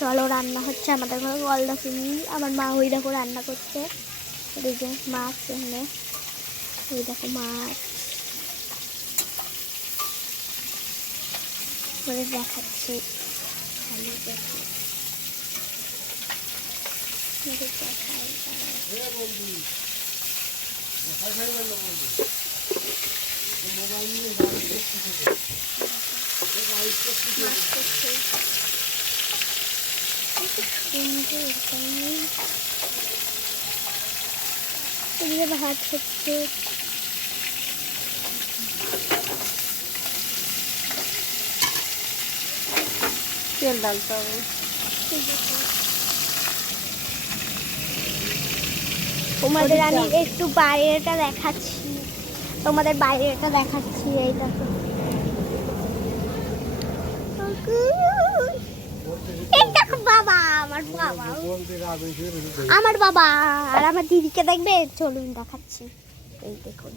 চলো রান্না হচ্ছে আমাদের ঘরে গলদা চিংড়ি। আমার মা ওই দেখো রান্না করছে। এই যে মাছ এখানে, ওই দেখো মাছ করে দেখাচ্ছি। ভাত হচ্ছে, তেল ডালতে হবে। তোমাদের আমি একটু বাইরেটা দেখাচ্ছি, তোমাদের বাইরেটা দেখাচ্ছি। এই দেখো, এই দেখো বাবা, আমার বাবা, আমার বাবা আর আমার দিদিকে দেখবে, চলুন দেখাচ্ছি। এই দেখুন।